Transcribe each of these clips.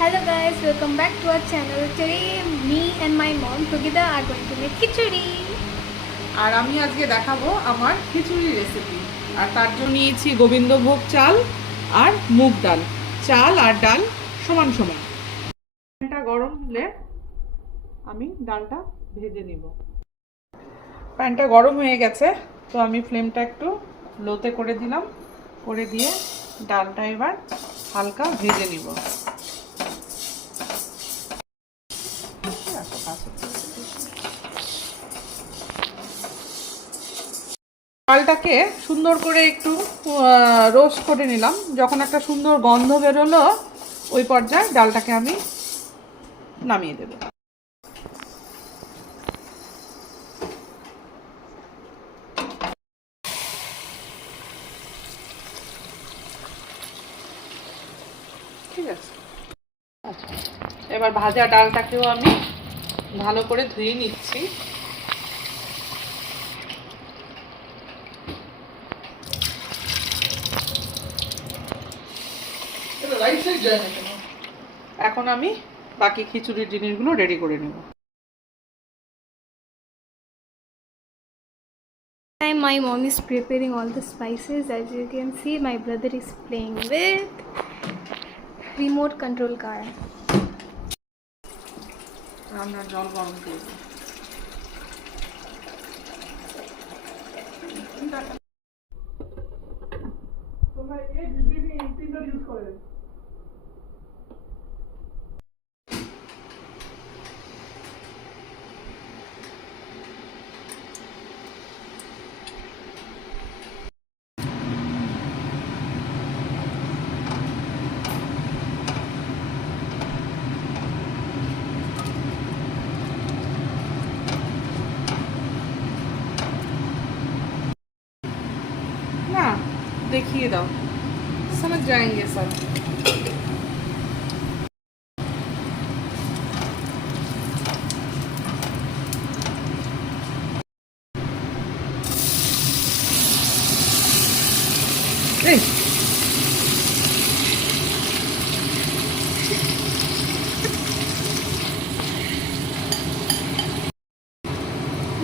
Hello guys, welcome back to our channel. Today me and my mom together are going to make khichdi. আর আমি আজকে দেখাবো আমার খিচুড়ি recipe. আর তার জন্য নিয়েছি গোবিন্দভোগ চাল আর মুগ ডাল। চাল আর ডাল সমান সমান। প্যানটা গরম হলে আমি ডালটা ভেজে নিব। প্যানটা গরম হয়ে গেছে, তো আমি ফ্লেমটা একটু লোতে করে দিলাম। করে দিয়ে ডালটা এবার হালকা ভেজে নিব। ডালটাকে সুন্দর করে একটু রোস্ট করে নিলাম। যখন একটা সুন্দর গন্ধ বেরোলো, ওই পর্যায়ে ডালটাকে আমি নামিয়ে দেব। ঠিক আছে, আচ্ছা, এবার ভাজা ডালটাকেও আমি ভালো করে ধুয়ে নিচ্ছি। এখন আমি বাকি খিচুড়ির জিনিসগুলো রেডি করে নেব। My mom is preparing all the spices. As you can see, my brother is playing with remote control car. রান্নার জল গরম করে দিই। না, দেখিয়ে দাও, समझ जाएंगे सब। এই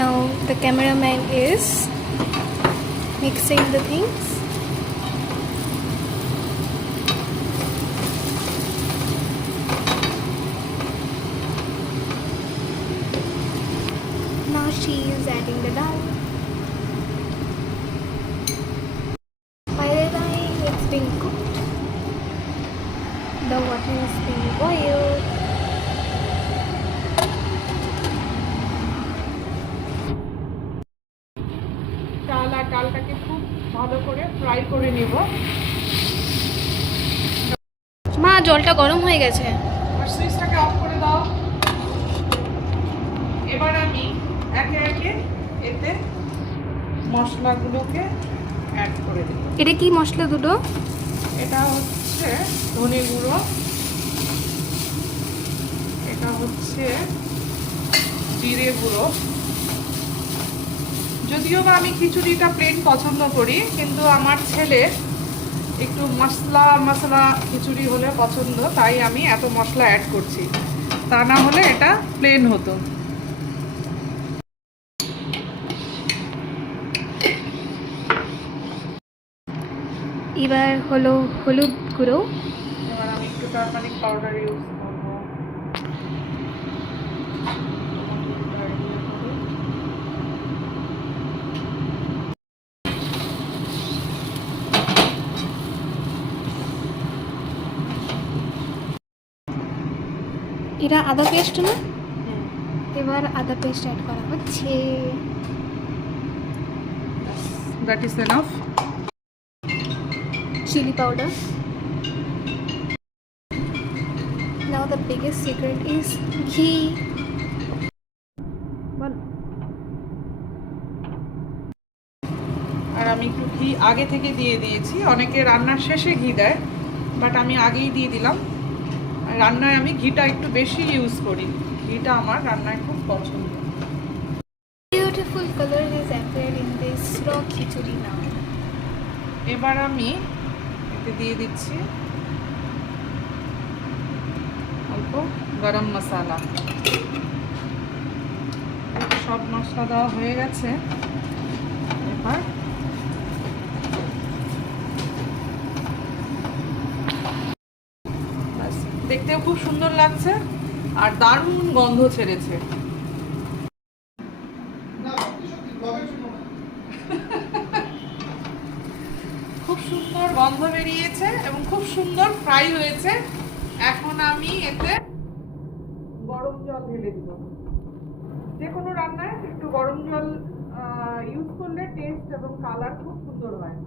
Now the cameraman is mixing the things. Now she is adding the dal. By the time it's being cooked, the water is being boiled. চাল আর ডালটাকে খুব ভালো করে ফ্রাই করে নেব। মা জলটা গরম হয়ে গেছে। আর সুইচটাকে অফ করে দাও। এবার আমি একে একে এতে মশলাগুলোকে অ্যাড করে দেব। এটা কি মশলা দুটো? এটা হচ্ছে ধনে গুঁড়ো, এটা হচ্ছে জিরে গুঁড়ো। যদিও বা আমি খিচুড়িটা প্লেন পছন্দ করি, কিন্তু আমার ছেলে একটু মশলা খিচুড়ি হলে পছন্দ, তাই আমি এত মশলা অ্যাড করছি। তা না হলে এটা প্লেন হতো। এবার হলো হলুদ গুঁড়ো। এবার আমি একটু টারমারিক পাউডার ইউজ করবো। এটা আদা পেস্ট না? এবার আদা পেস্ট অ্যাড করা হচ্ছে। That is enough. Chilli powder. Now the biggest secret is ghee. আর আমি একটু ঘি আগে থেকে দিয়ে দিয়েছি। অনেকে রান্নার শেষে ঘি দেয়, বাট আমি আগেই দিয়ে দিলাম। রান্নায় আমি ঘিটা একটু বেশি ইউজ করি। ঘিটা আমার রান্নায় খুব পছন্দ। Beautiful color is appeared in this raw khichdi now. এবার আমি এতে দিয়ে দিচ্ছি গরম মশলা। সব মশলা দেওয়া হয়ে গেছে। এবার দেখতেও খুব সুন্দর লাগছে আর দারুণ গন্ধ ছেড়েছে। খুব সুন্দর গন্ধ বেরিয়েছে এবং খুব সুন্দর ফ্রাই হয়েছে। এখন আমি এতে গরম জল ঢেলে দিব। যে কোনো রান্নায় একটু গরম জল ইউজ করলে টেস্ট এবং কালার খুব সুন্দর হয়।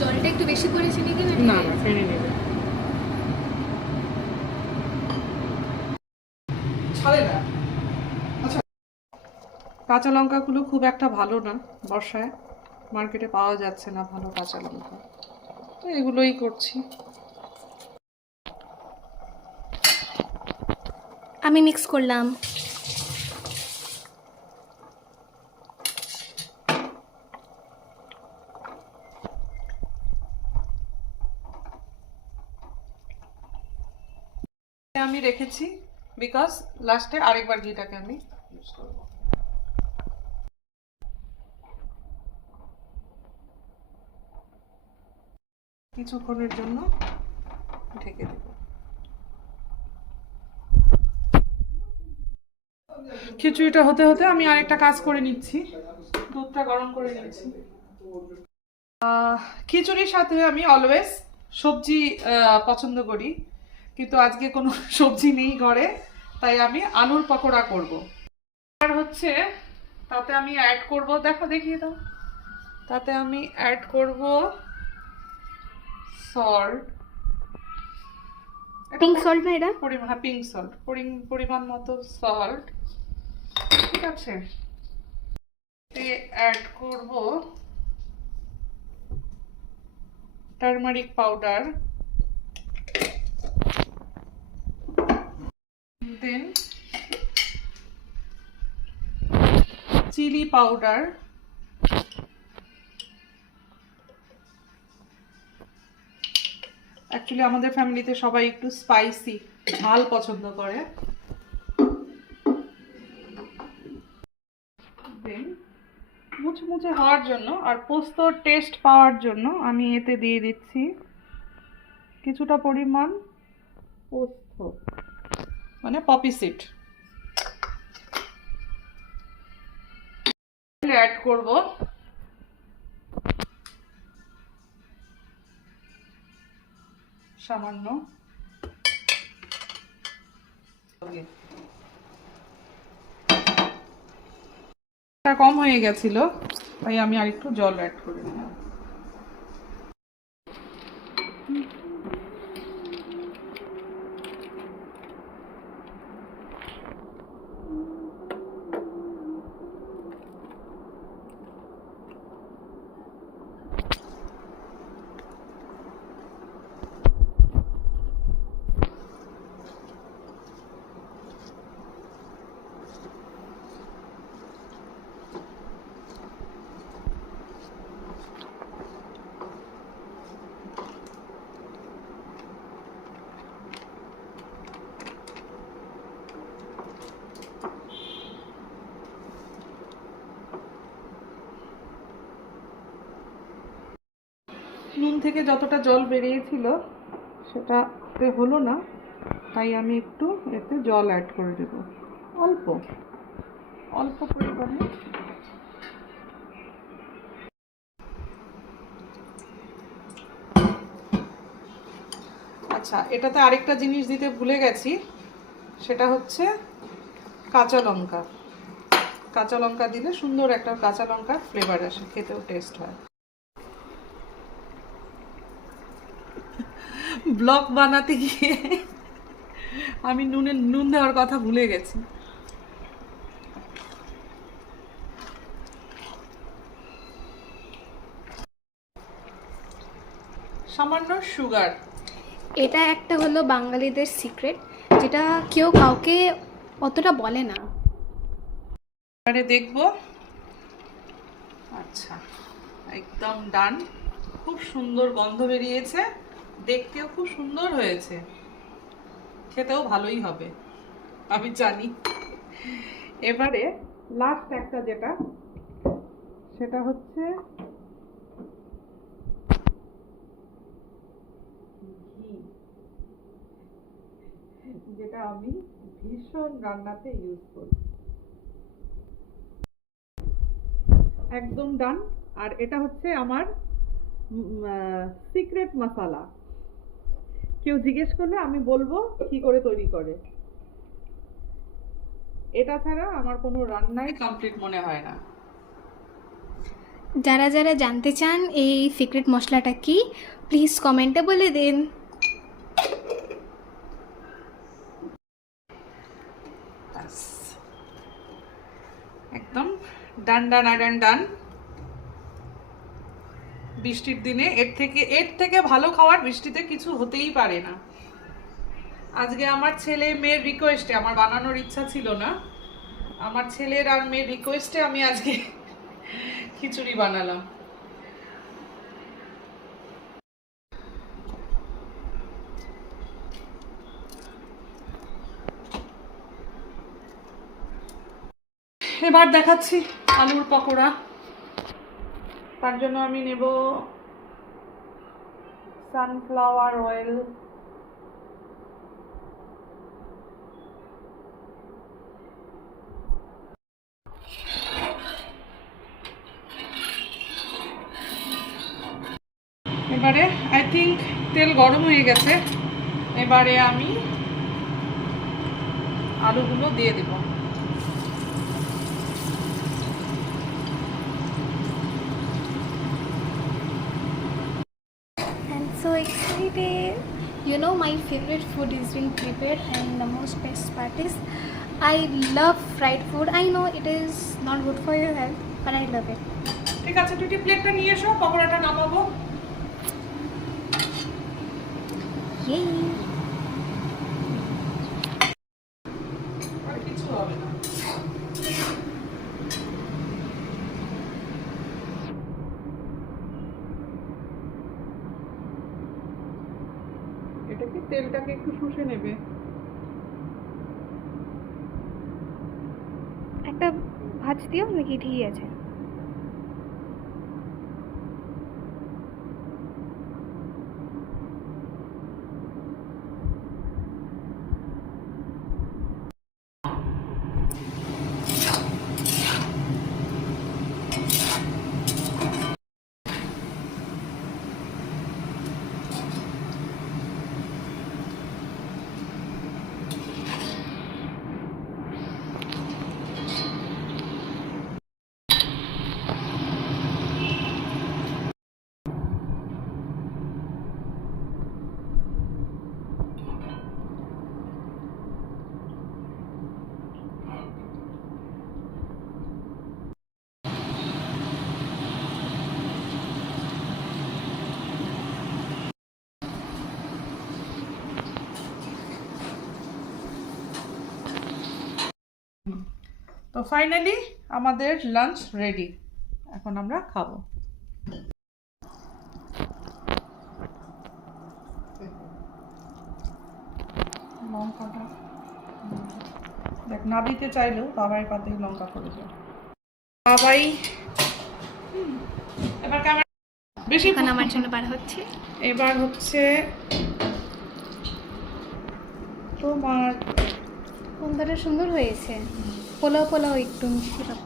জলটা একটু বেশি করেছে নাকি? না না, ফেলে নেবে। কাঁচা লঙ্কাগুলো খুব একটা ভালো না, বর্ষায় মার্কেটে পাওয়া যাচ্ছে না ভালো কাঁচা লঙ্কা, তো এগুলোই করছি। আমি মিক্স করলাম। আমি রেখেছি বিকজ লাস্টে আরেকবার ঘিটাকে আমি ইউজ করব। কিছুক্ষণের জন্য ঢেকে দেব। খিচুড়িটা হতে হতে আমি আরেকটা কাজ করে নিচ্ছি, দুধটা গরম করে নিচ্ছি। খিচুড়ির সাথে আমি অলওয়েজ সবজি পছন্দ করি, কিন্তু আজকে কোনো সবজি নেই ঘরে, তাই আমি আলুর পকোড়া করব। আর হচ্ছে তাতে আমি অ্যাড করব, দেখো দেখিয়ে দাও, তাতে আমি অ্যাড করব সল্ট। পিঙ্ক সল্ট না এটা? পরিমাণ, পিঙ্ক সল্ট, পরিমাণ মতো সল্ট, ঠিক আছে। অ্যাড করব টারমারিক পাউডার, দেন চিলি পাউডার, অ্যাকচুয়ালি আমাদের ফ্যামিলিতে সবাই একটু স্পাইসি ঝাল পছন্দ করে। দেন মুচমুচে হওয়ার জন্য আর পোস্তর টেস্ট পাওয়ার জন্য আমি এতে দিয়ে দিচ্ছি কিছুটা পরিমাণ পোস্ত, মানে পপি সিড। অ্যাড করব সামান্য কম হয়ে গেছিল, তাই আমি আরেকটু জল অ্যাড করে দিলাম। নুন থেকে যতটা জল বেরিয়েছিল সেটাতে হলো না, তাই আমি একটু এতে জল অ্যাড করে দেব, অল্প অল্প পরিমাণে। আচ্ছা, এটাতে আরেকটা জিনিস দিতে ভুলে গেছি, সেটা হচ্ছে কাঁচা লঙ্কা। কাঁচা লঙ্কা দিলে সুন্দর একটা কাঁচা লঙ্কার ফ্লেভার আসে, খেতেও টেস্ট হয়। ব্লগ বানাতে গিয়ে আমি নুন দেওয়ার কথা ভুলে গেছি। সামান্য সুগার। এটা একটা হলো বাঙালিদের সিক্রেট, যেটা কেউ কাউকে অতটা বলে না। এবারে দেখবো। আচ্ছা, একদম ডান। খুব সুন্দর গন্ধ বেরিয়েছে, দেখতেও খুব সুন্দর হয়েছে, খেতেও ভালোই হবে আমি জানি। এবারে লাস্ট একটা যেটা, সেটা হচ্ছে ঘি, যেটা আমি ভীষণ রান্নাতে ইউজ করি। একদম ডান। আর এটা হচ্ছে আমার সিক্রেট মশলা। কেউ জিজ্ঞেস করলে আমি বলবো কি করে তৈরি করে। এটা ছাড়া আমার কোনো রান্নাই কমপ্লিট মনে হয় না। যারা যারা জানতে চান এই সিক্রেট মশলাটা কি, প্লিজ কমেন্টে বলে দিন। একদম ডান ডান ডান ডান। বৃষ্টির দিনে এর থেকে ভালো খাবার বৃষ্টিতে কিছু হতেই পারে না। আজকে আমার ছেলে মেয়ের রিকোয়েস্টে, আমার বানানোর ইচ্ছা ছিল না, আমার ছেলের আর মেয়ের রিকোয়েস্টে আমি আজকে খিচুড়ি বানালাম। এবার দেখাচ্ছি আলুর পকোড়া। তার জন্য আমি নেব সানফ্লাওয়ার অয়েল, এবারে আই থিঙ্ক তেল গরম হয়ে গেছে। এবারে আমি আলুগুলো দিয়ে দেব। I'm so excited. You know, my favorite food is being prepared, and the most best part is I love fried food. I know it is not good for your health, but I love it. ঠিক আছে, তুই প্লেটটা নিয়ে এসো, পকোড়াটা নামাবো। Yay! আর কিছু হবে না। এটাকে তেলটাকে একটু শুষে নেবে। একটা ভাজ দিও নাকি ঠিক আছে? তো ফাইনালি আমাদের লাঞ্চ রেডি, এখন আমরা খাবো। লঙ্কাটা দেখ, না দিতে চাইলেও বাবাই পাতেই লঙ্কা করে দেয়। বাবাই এবার ক্যামেরা বেশি এখন আমার জন্য বার হচ্ছে। এবার হচ্ছে তোমার গন্ধটা সুন্দর হয়েছে, পোলাও পোলাও একটু মিষ্টি পাবো।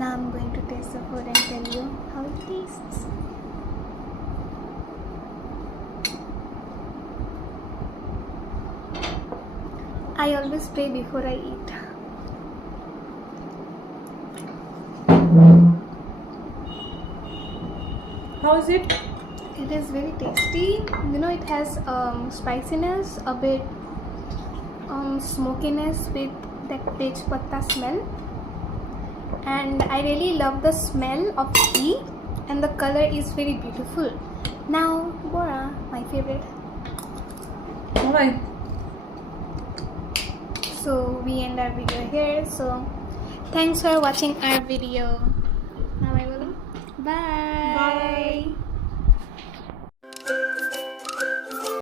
Now I'm going to taste the food and tell you how it tastes. I always pray before I eat. How is it? It is very tasty. You know, it has spiciness, a bit smokiness with that tej patta smell. And I really love the smell of ghee, and the color is very beautiful. Now, Bora, my favorite. Alright. So we end our video here. So thanks for watching our video. Now I will. Bye.